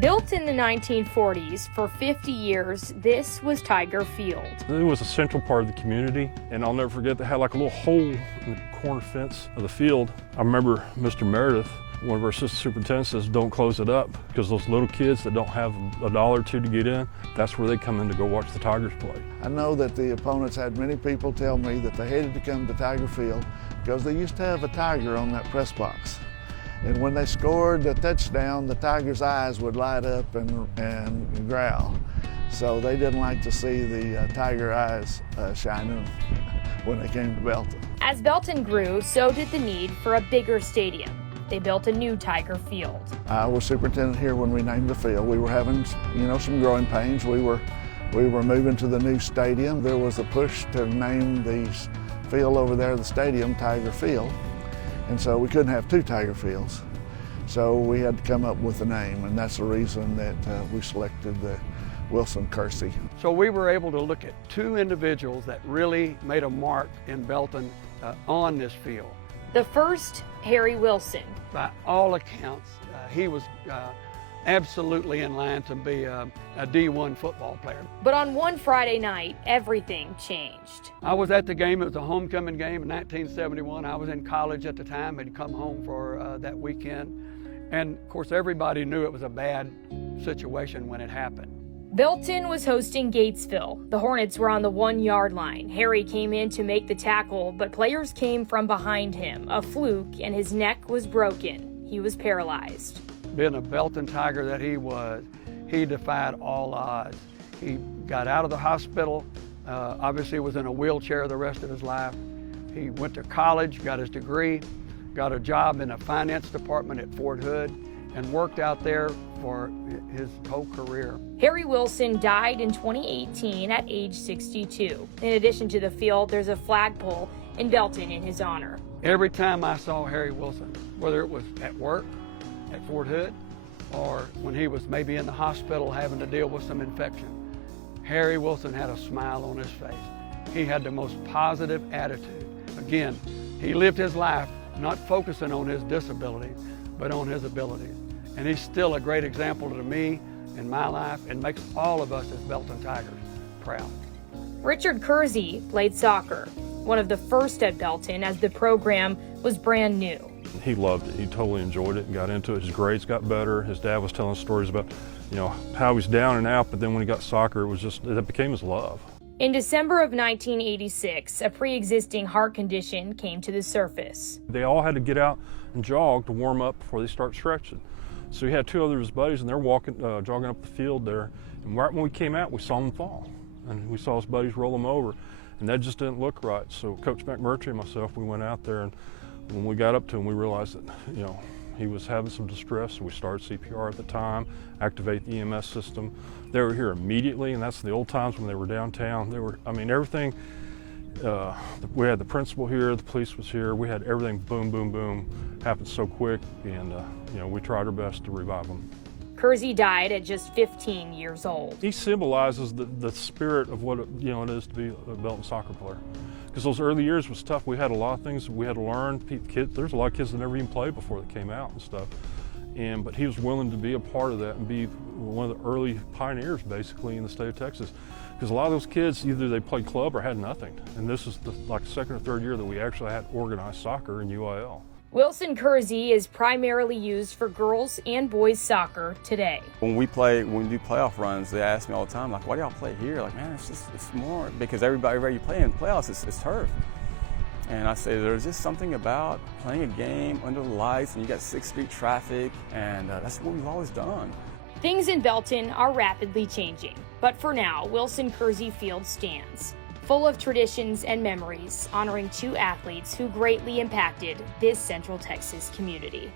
Built in the 1940s, for 50 years, this was Tiger Field. It was a central part of the community, and I'll never forget they had like a little hole in the corner fence of the field. I remember Mr. Meredith, one of our assistant superintendents, says don't close it up, because those little kids that don't have a dollar or two to get in, that's where they come in to go watch the Tigers play. I know that the opponents had many people tell me that they hated to come to Tiger Field because they used to have a tiger on that press box. And when they scored a touchdown, the Tigers' eyes would light up and growl. So they didn't like to see the Tiger eyes shining when they came to Belton. As Belton grew, so did the need for a bigger stadium. They built a new Tiger Field. I was superintendent here when we named the field. We were having, some growing pains. We were moving to the new stadium. There was a push to name the field over there, the stadium, Tiger Field. And so we couldn't have two Tiger Fields. So we had to come up with a name, and that's the reason that we selected the Wilson-Kerzee. So we were able to look at two individuals that really made a mark in Belton on this field. The first, Harry Wilson. By all accounts, he was absolutely in line to be a D1 football player. But on one Friday night, everything changed. I was at the game. It was a homecoming game in 1971. I was in college at the time, had come home for that weekend. And of course, everybody knew it was a bad situation when it happened. Belton was hosting Gatesville. The Hornets were on the 1-yard line. Harry came in to make the tackle, but players came from behind him. A fluke, and his neck was broken. He was paralyzed. Being a Belton Tiger that he was, he defied all odds. He got out of the hospital, obviously was in a wheelchair the rest of his life. He went to college, got his degree, got a job in the finance department at Fort Hood, and worked out there for his whole career. Harry Wilson died in 2018 at age 62. In addition to the field, there's a flagpole in Belton in his honor. Every time I saw Harry Wilson, whether it was at work, at Fort Hood, or when he was maybe in the hospital having to deal with some infection, Harry Wilson had a smile on his face. He had the most positive attitude. Again, he lived his life not focusing on his disability, but on his abilities. And he's still a great example to me in my life and makes all of us as Belton Tigers proud. Richard Kerzee played soccer, one of the first at Belton as the program was brand new. He loved it. He totally enjoyed it and got into it. His grades got better. His dad was telling stories about, how he was down and out, but then when he got soccer, it became his love. In December of 1986, a pre-existing heart condition came to the surface. They all had to get out and jog to warm up before they start stretching. So he had two other of his buddies, and they're jogging up the field there. And right when we came out, we saw them fall. And we saw his buddies roll them over. And that just didn't look right. So Coach McMurtry and myself, we went out there, and when we got up to him, we realized that, he was having some distress. So we started CPR at the time, activate the EMS system. They were here immediately, and that's the old times when they were downtown. Everything. We had the principal here, the police was here. We had everything boom, boom, boom, happened so quick, and we tried our best to revive them. Kerzee died at just 15 years old. He symbolizes the spirit of what it is to be a Belton soccer player. Because those early years was tough. We had a lot of things we had to learn. There's a lot of kids that never even played before that came out and stuff. But he was willing to be a part of that and be one of the early pioneers, basically, in the state of Texas. Because a lot of those kids, either they played club or had nothing. And this is the second or third year that we actually had organized soccer in UIL. Wilson-Kerzee is primarily used for girls and boys soccer today. When we do playoff runs, they ask me all the time, like, why do y'all play here? Like, man, it's more, because everybody you play in playoffs is turf. And I say, there's just something about playing a game under the lights, and you got 6th Street traffic, and that's what we've always done. Things in Belton are rapidly changing, but for now, Wilson-Kerzee Field stands, full of traditions and memories, honoring two athletes who greatly impacted this Central Texas community.